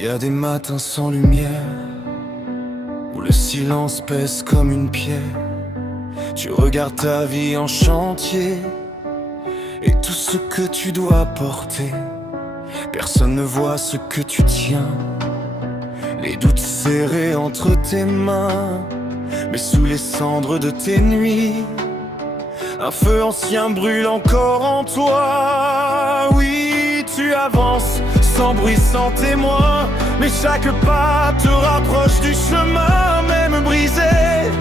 Il y a des matins sans lumière, où le silence pèse comme une pierre. Tu regardes ta vie en chantier, et tout ce que tu dois porter. Personne ne voit ce que tu tiens, les doutes serrés entre tes mains. Mais sous les cendres de tes nuits, un feu ancien brûle encore en toi. Oui, tu avances sans bruit, sans témoin, mais chaque pas te rapproche du chemin. Même brisé,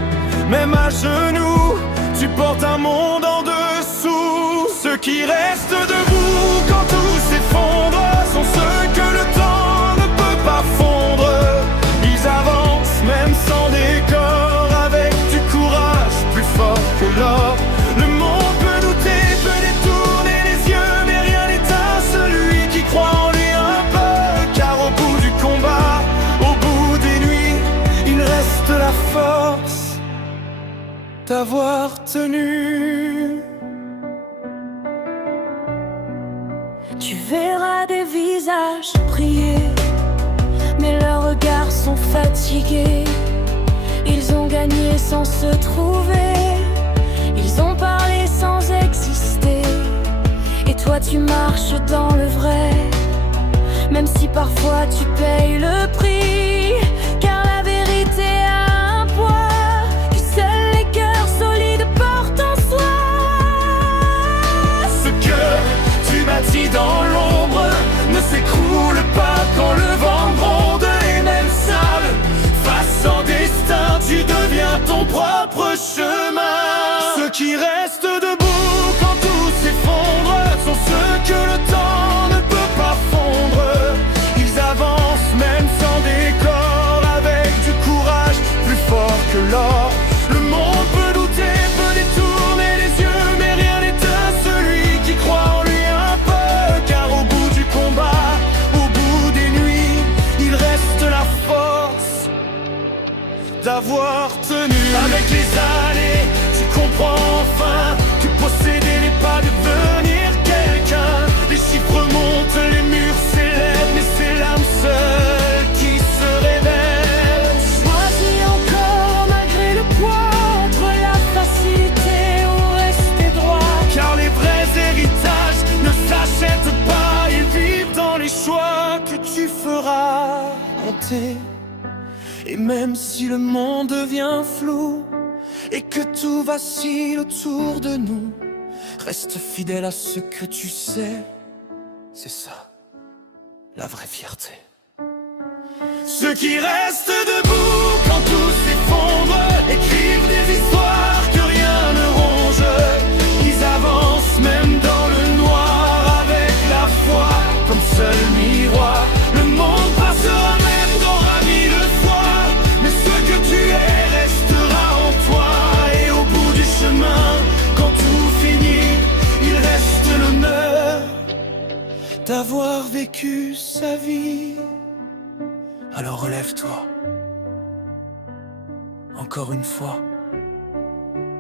même à genoux, tu portes un monde en dessous. Ceux qui restent debout quand tout s'effondre sont ceux que le temps ne peut pas fondre. Ils avancent même sans décor, avec du courage plus fort que l'or. Le monde peut douter, peut détourner les yeux, mais rien n'éteint celui qui croit en lui un peu. Car au bout du combat, au bout des nuits, il reste la force d'avoir tenu. Tu verras des visages prier, mais leurs regards sont fatigués. Ils ont gagné sans se trouver, ils ont parlé sans exister. Et toi tu marches dans le vrai, même si parfois tu payes le prix. Car la vérité a un poids que seuls les cœurs solides portent en soi. Ce que tu bâtis dans l'ombre ne s'écroule pas quand le vent gronde. Et même sale, face en destin, tu deviens ton propre chemin. Ceux qui restent debout quand tout s'effondre sont ceux que le temps ne peut pas fondre. Ils avancent même sans décor, avec du courage plus fort que l'or. Le monde peut douter, peut détourner les yeux, mais rien n'éteint celui qui croit en lui un peu. Car au bout du combat, au bout des nuits, il reste la force d'avoir tenu. Avec les années, tu comprends enfin que posséder n'est pas devenir quelqu'un. Les chiffres montent, les murs s'élèvent, mais c'est l'âme seule qui se révèle. Choisis encore malgré le poids, entre la facilité ou rester droit. Car les vrais héritages ne s'achètent pas, ils vivent dans les choix que tu feras monter. Et même si le monde devient flou et que tout vacille autour de nous, reste fidèle à ce que tu sais. C'est ça, la vraie fierté. Ceux qui restent debout quand tout s'effondre écrivent des histoires que rien ne ronge. Ils avancent même dans le noir, avec la foi comme seul miroir. Le monde passera même, t'auras mille fois, mais ce que tu es restera en toi. Et au bout du chemin, quand tout finit, il reste l'honneur d'avoir vécu sa vie. Alors relève-toi, encore une fois,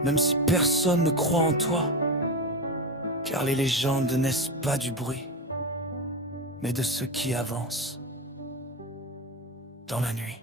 même si personne ne croit en toi. Car les légendes ne naissent pas du bruit, mais de ceux qui avancent dans la nuit.